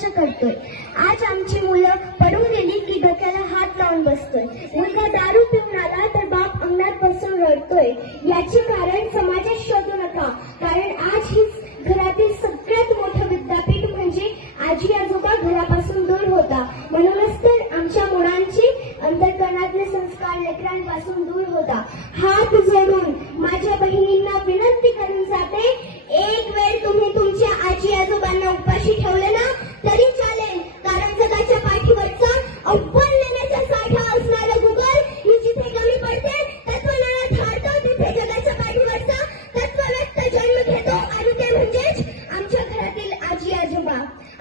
स्वच्छ करतोय. आज आमची मुलं पडून गेली की डोक्याला हात लावून बसतोय. मुलगा दारू पिऊन आला तर बाप अंगणात बसून रडतोय. याचे कारण समाजात शोधू नका, कारण आज ही घरातील सगळ्यात मोठं विद्यापीठ म्हणजे आजी आजोबा घरापासून दूर होता. म्हणूनच तर आमच्या मुलांचे अंतःकरणातले संस्कार लेकरांपासून दूर होता. हात जोडून माझ्या बहिणींना विनंती करून जाते, एक वेळ तुम्ही तुमच्या आजी आजोबांना उपाशी ठेवले ना तरी चालेल, कारण जगाच्या पाठीवरचा अव्वल लेण्याचा साठा असणारा गुगल ही जिथे कमी पडते तत्वज्ञानात हारतो, तिथे जगाच्या पाठीवरचा तत्वव्यक्त जन्म घेतो आणि ते म्हणजेच आमच्या घरातील आजी आजोबा.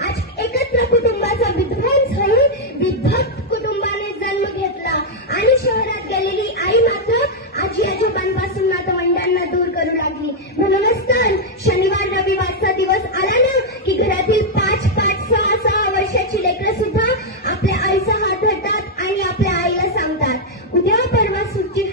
आज एकत्र कुटुंबाचा विध्वंस होऊन विभक्त कुटुंबाने जन्म घेतला आणि शहरात गेलेली आई मात्र आजी आजोबांपासून नातवंडांना दूर करू लागली. म्हणूनच तर शनिवार रविवारचा दिवस आला ना की घरातील 5-5, 6-6 वर्षाची लेकरं सुद्धा आपल्या आईचा हात धरतात आणि आपल्या आईला सांगतात, उद्या परवा सुट्टी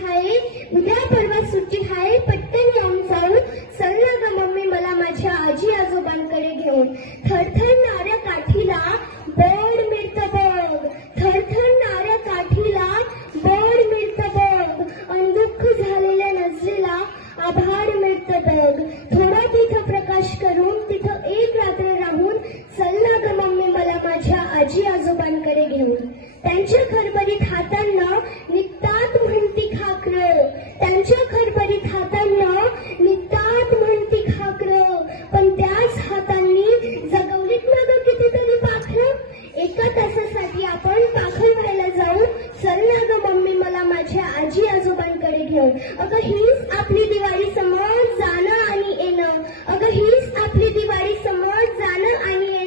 हाय, पटकन येऊन जाऊ, चल ना ग मम्मी मला माझ्या आजी आजोबांकडे घेऊन. थरथरणाऱ्या काठीला बोर्ड मिळतं बघ, थरथरणाऱ्या काठीला बोर्ड मिळतं बघ, आणि दुःख झालेल्या नजरेला आभार मिळतं बघ. थोडा तिथं प्रकाश करून तिथं एक रात्र राहून चल ना ग मम्मी मला माझ्या आजी आजोबांकडे घेऊन. त्यांच्या खरबरीत हातांना निघतात म्हणती खाकरं, त्यांच्या खरबरीत हातांना निघतात म्हणती खाकरं, पण त्याच हातांनी जगवलीत ना ग कितीतरी पाखरं. एका तासासाठी आपण पाखर व्हायला जाऊ, चल ना ग मम्मी मला माझ्या आजी आजोबांकडे घेऊन. अगं हीच आपली दिवाळी समज जाणं आणि येणं, अगं हीच आपली दिवाळी समज जाणं आणि येणं.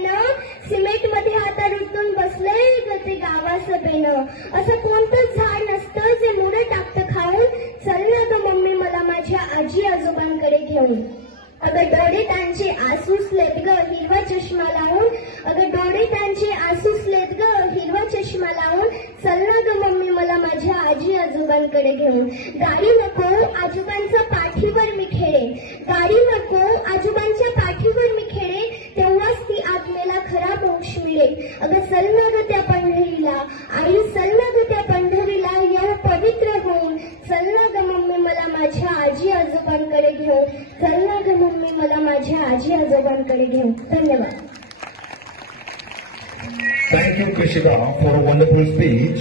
सिमेंटमध्ये हाता रुतून बसलंय ग ते गावासभेनं, असं कोणतंच झाड नसतं जे मुलं टाकतं खाऊन. चल ना ग मम्मी मला माझ्या आजी आजोबांकडे घेऊन. अगं डोळे त्यांचे आसूसलेत ग हिरवा चष्मा लावून, अगं डोळे त्यांचे आसूसलेत ग हिरवा चष्मा लावून. चल ना ग मम्मी मला माझ्या आजी आजोबांकडे घेऊन. गाडी नको आजोबांच्या पाठीवर मी खेळे, गाडी नको आजोबांच्या पाठीवर मी खेळे, तेव्हाच ती आत्मेला खरा मोक्ष मिळेल. अगं चल ना ग त्या पंढरीला आई, चल ना ग त्या पंढरीला येऊ पवित्र होऊन. चल ना ग मम्मी मला माझ्या आजी आजोबांकडे घेऊन, चल ना ग मम्मी मला माझ्या आजी आजोबांकडे घेऊन. धन्यवाद. Thank you, Krishika, for a wonderful speech.